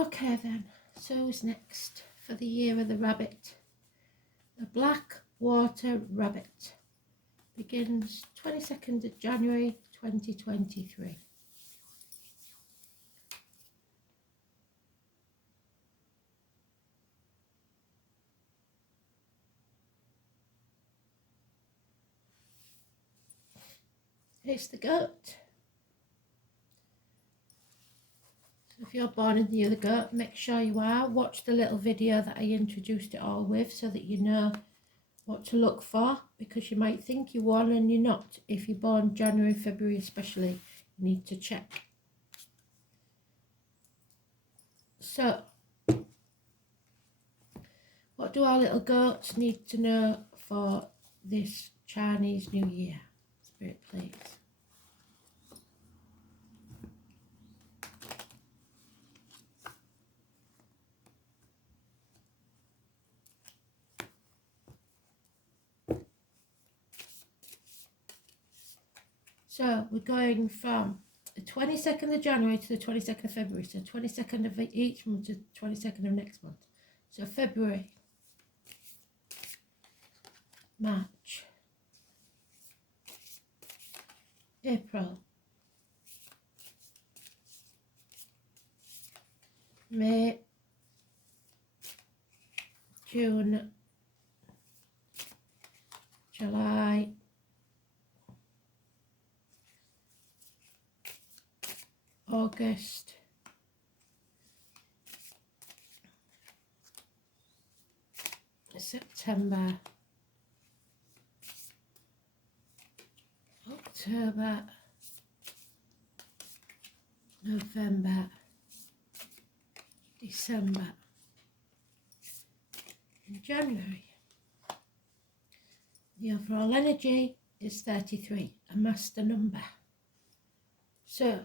Okay then, so who's next for the year of the rabbit? The black water rabbit begins 22nd of January 2023. It's the goat. So if you're born in the year of the goat, make sure you are. Watch the little video that I introduced it all with so that you know what to look for, because you might think you won and you're not. If you're born January, February especially, you need to check. So, what do our little goats need to know for this Chinese New Year? Spirit, please. So we're going from the 22nd of January to the 22nd of February. So 22nd of each month to 22nd of next month. So February, March, April, May, June, July, August, September, October, November, December, and January. The overall energy is 33, a master number. So,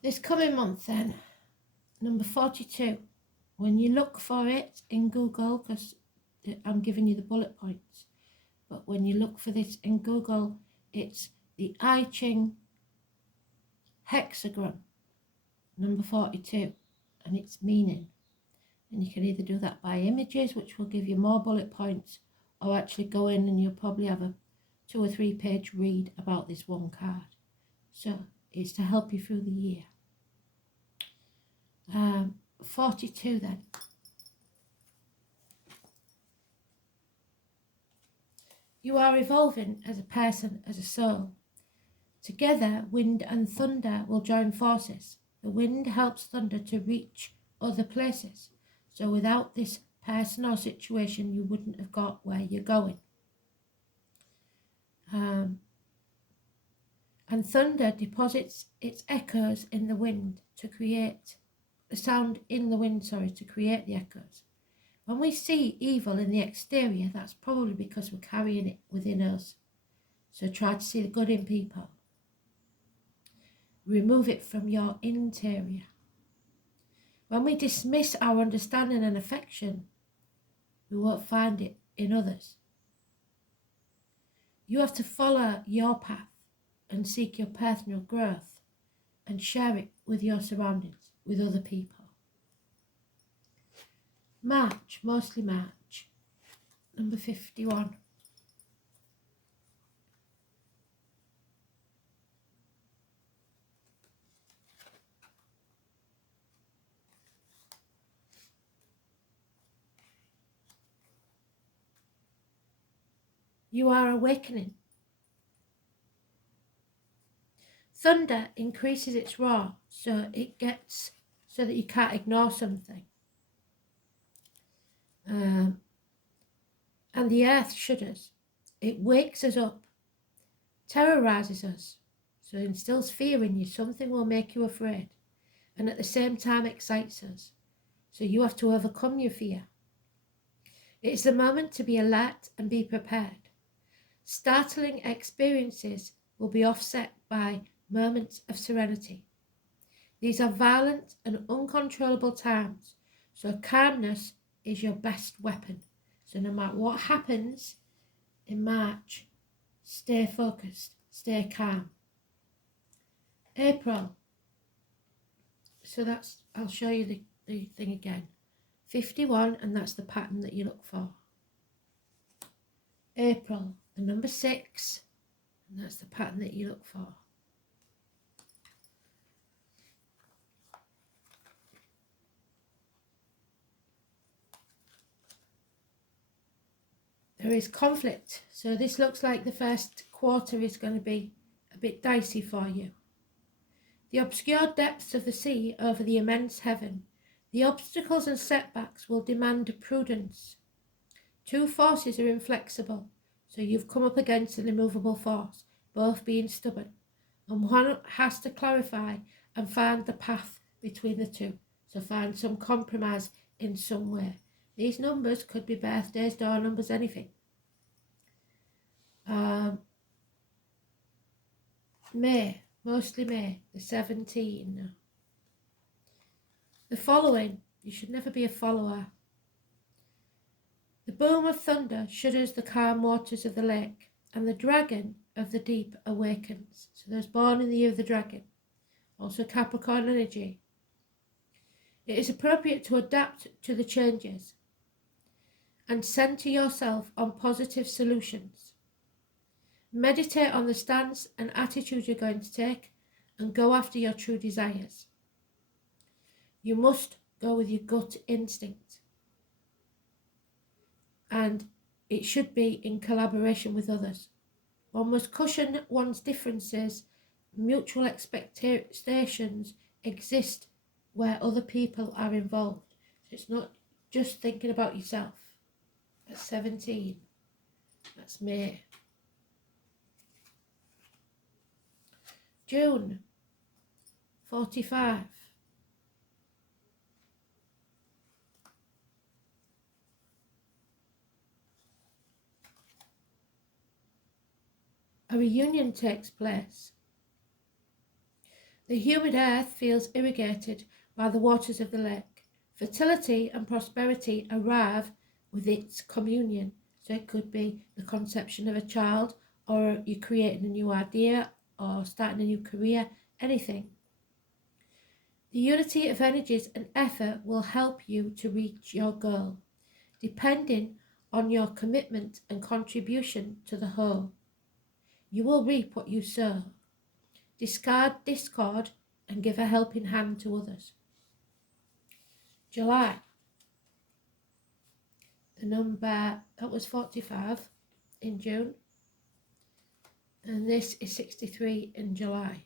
this coming month then, number 42, when you look for it in Google, because I'm giving you the bullet points, but when you look for this in Google, it's the I Ching hexagram, number 42, and its meaning. And you can either do that by images, which will give you more bullet points, or actually go in and you'll probably have a 2 or 3 page read about this one card. So it's to help you through the year. 42 then. You are evolving as a person, as a soul. Together, wind and thunder will join forces. The wind helps thunder to reach other places. So without this person or situation, you wouldn't have got where you're going. And thunder deposits its echoes in the wind to create the sound in the wind, to create the echoes. When we see evil in the exterior, that's probably because we're carrying it within us. So try to see the good in people. Remove it from your interior. When we dismiss our understanding and affection, we won't find it in others. You have to follow your path and seek your personal growth and share it with your surroundings, with other people. March, mostly March, number 51. You are awakening. Thunder increases its roar so that you can't ignore something. And the earth shudders. It wakes us up, terrorizes us, so it instills fear in you. Something will make you afraid, and at the same time excites us. So you have to overcome your fear. It's the moment to be alert and be prepared. Startling experiences will be offset by moments of serenity. These are violent and uncontrollable times, so calmness is your best weapon. So no matter what happens in March, stay focused, stay calm. April, So that's, I'll show you the thing again. 51, and that's the pattern that you look for. April, the number 6, and that's the pattern that you look for. There is conflict, so this looks like the first quarter is going to be a bit dicey for you. The obscure depths of the sea over the immense heaven. The obstacles and setbacks will demand prudence. Two forces are inflexible, so you've come up against an immovable force, both being stubborn, and one has to clarify and find the path between the two, so find some compromise in some way. These numbers could be birthdays, door numbers, anything. May, mostly May, the 17. The following, you should never be a follower. The boom of thunder shudders the calm waters of the lake, and the dragon of the deep awakens. So those born in the year of the dragon, also Capricorn energy. It is appropriate to adapt to the changes and center yourself on positive solutions. Meditate on the stance and attitude you're going to take and go after your true desires. You must go with your gut instinct, and it should be in collaboration with others. One must cushion one's differences. Mutual expectations exist where other people are involved. So it's not just thinking about yourself. That's 17. That's May. June, 45. A reunion takes place. The humid earth feels irrigated by the waters of the lake. Fertility and prosperity arrive with its communion. So it could be the conception of a child, or you're creating a new idea, or starting a new career, anything. The unity of energies and effort will help you to reach your goal, depending on your commitment and contribution to the whole. You will reap what you sow. Discard discord and give a helping hand to others. July. The number, that was 45 in June. And this is 63 in July.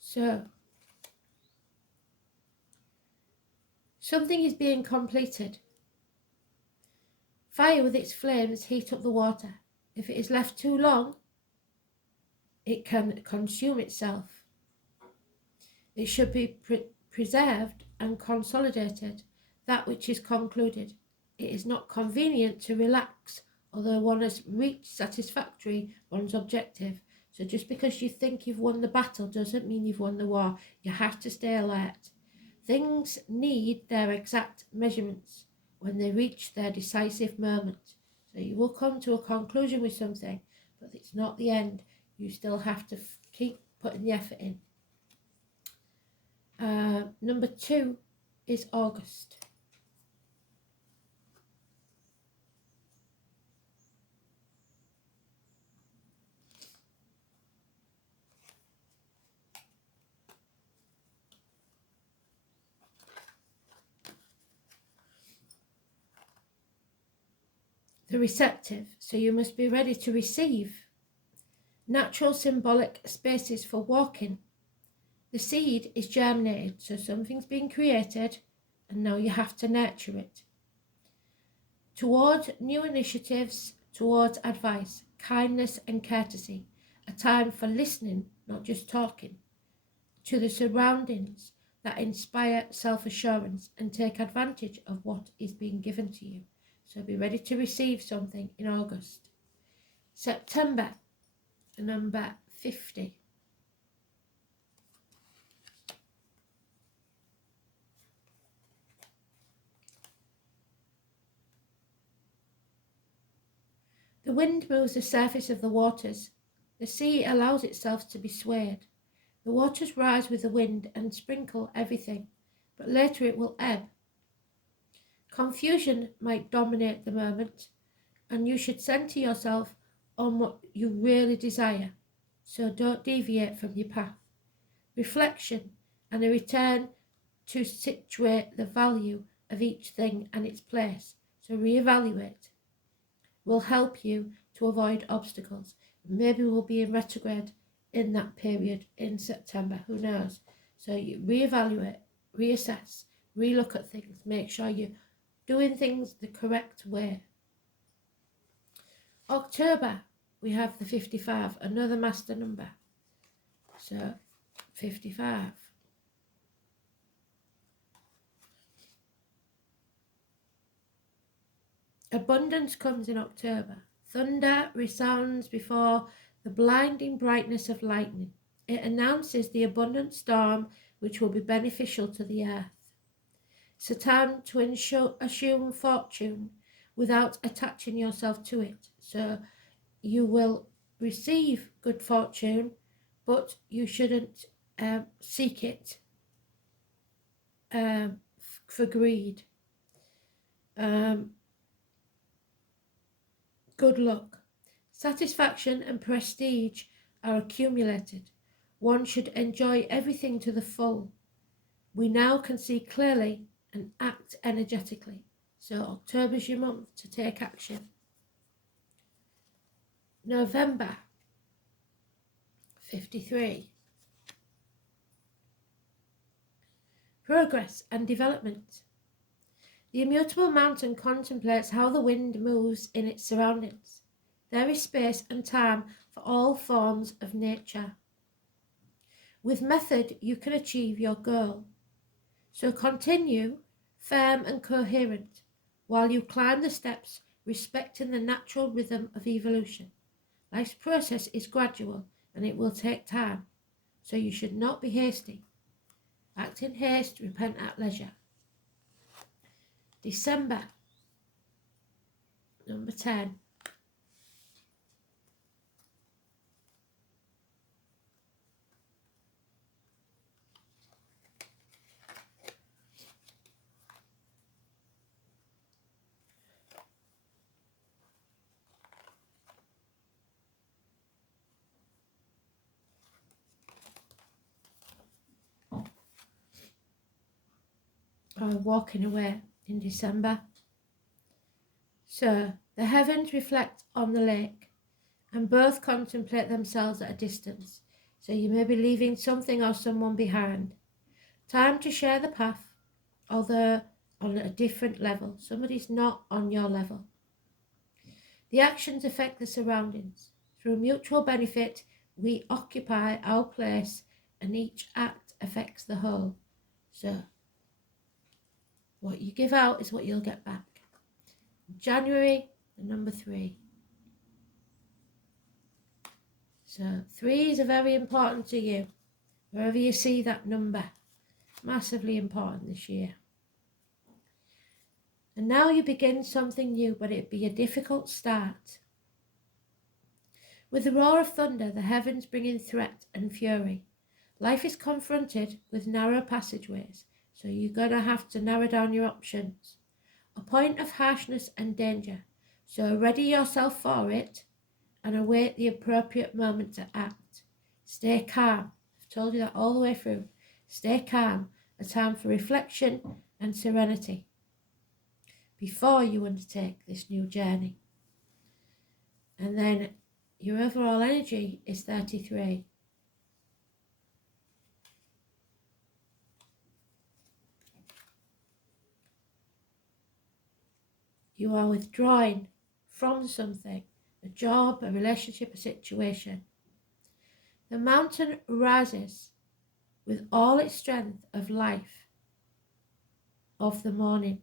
So, something is being completed. Fire with its flames heat up the water. If it is left too long, it can consume itself. It should be preserved and consolidated, that which is concluded. It is not convenient to relax, although one has reached satisfactory one's objective. So just because you think you've won the battle doesn't mean you've won the war. You have to stay alert. Things need their exact measurements when they reach their decisive moment. So you will come to a conclusion with something, but it's not the end. You still have to keep putting the effort in. Number 2 is August. The receptive, so you must be ready to receive. Natural symbolic spaces for walking. The seed is germinated, so something's been created and now you have to nurture it. Toward new initiatives, towards advice, kindness and courtesy. A time for listening, not just talking. To the surroundings that inspire self-assurance and take advantage of what is being given to you. So be ready to receive something in August. September, number 50. The wind moves the surface of the waters. The sea allows itself to be swayed. The waters rise with the wind and sprinkle everything, but later it will ebb. Confusion might dominate the moment, and you should center yourself on what you really desire, so don't deviate from your path. Reflection and a return to situate the value of each thing and its place, so reevaluate, will help you to avoid obstacles. Maybe we'll be in retrograde in that period in September, who knows? So you reevaluate, reassess, relook at things, make sure you're doing things the correct way. October, we have the 55, another master number. So 55. Abundance comes in October. Thunder resounds before the blinding brightness of lightning. It announces the abundant storm which will be beneficial to the earth. It's a time to assume fortune without attaching yourself to it. So you will receive good fortune, but you shouldn't seek it for greed. Good luck. Satisfaction and prestige are accumulated. One should enjoy everything to the full. We now can see clearly and act energetically. So October's your month to take action. November, 53. Progress and development. The immutable mountain contemplates how the wind moves in its surroundings. There is space and time for all forms of nature. With method, you can achieve your goal. So continue firm and coherent while you climb the steps, respecting the natural rhythm of evolution. Life's process is gradual and it will take time, so you should not be hasty. Act in haste, repent at leisure. December, number 10. Walking away in December. So the heavens reflect on the lake, and both contemplate themselves at a distance. So you may be leaving something or someone behind. Time to share the path, although on a different level. Somebody's not on your level. The actions affect the surroundings. Through mutual benefit, we occupy our place, and each act affects the whole. So what you give out is what you'll get back. January, the number 3. So 3s are very important to you. Wherever you see that number, massively important this year. And now you begin something new, but it'd be a difficult start. With the roar of thunder, the heavens bring in threat and fury. Life is confronted with narrow passageways, so you're going to have to narrow down your options. A point of harshness and danger, so ready yourself for it and await the appropriate moment to act. Stay calm. I've told you that all the way through. Stay calm, a time for reflection and serenity before you undertake this new journey. And then your overall energy is 33. You are withdrawing from something, a job, a relationship, a situation. The mountain rises with all its strength of life of the morning.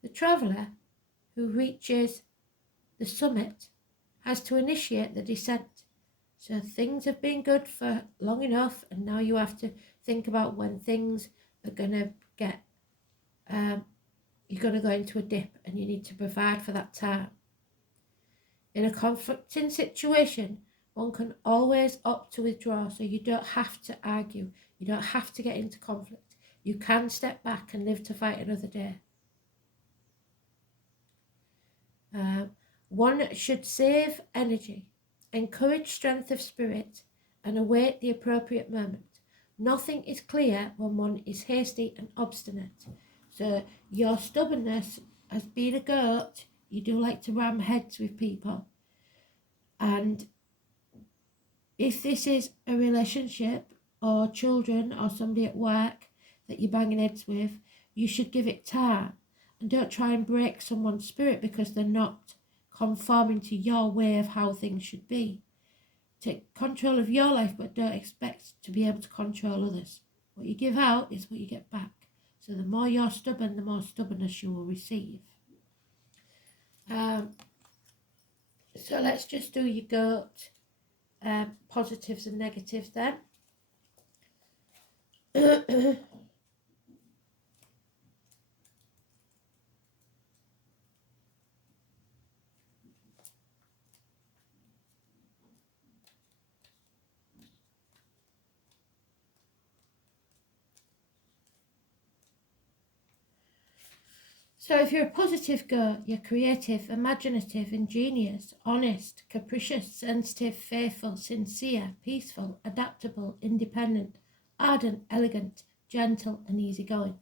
The traveller who reaches the summit has to initiate the descent. So things have been good for long enough, and now you have to think about when things are going to get you're going to go into a dip, and you need to provide for that time. In a conflicting situation, one can always opt to withdraw, so you don't have to argue. You don't have to get into conflict. You can step back and live to fight another day. One should save energy, encourage strength of spirit, and await the appropriate moment. Nothing is clear when one is hasty and obstinate. So your stubbornness, as being a goat, you do like to ram heads with people. And if this is a relationship or children or somebody at work that you're banging heads with, you should give it time. And don't try and break someone's spirit because they're not conforming to your way of how things should be. Take control of your life, but don't expect to be able to control others. What you give out is what you get back. So the more you're stubborn, the more stubbornness you will receive. So let's just do your goat positives and negatives then. So if you're a positive goat, you're creative, imaginative, ingenious, honest, capricious, sensitive, faithful, sincere, peaceful, adaptable, independent, ardent, elegant, gentle, and easygoing.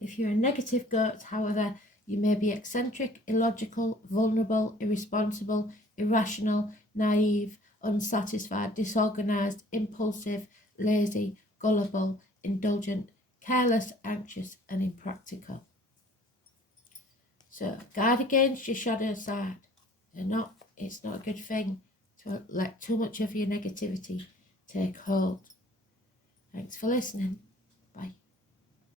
If you're a negative goat, however, you may be eccentric, illogical, vulnerable, irresponsible, irrational, naive, unsatisfied, disorganized, impulsive, lazy, gullible, indulgent, careless, anxious, and impractical. So guard against your shadow side. It's not a good thing to let too much of your negativity take hold. Thanks for listening. Bye.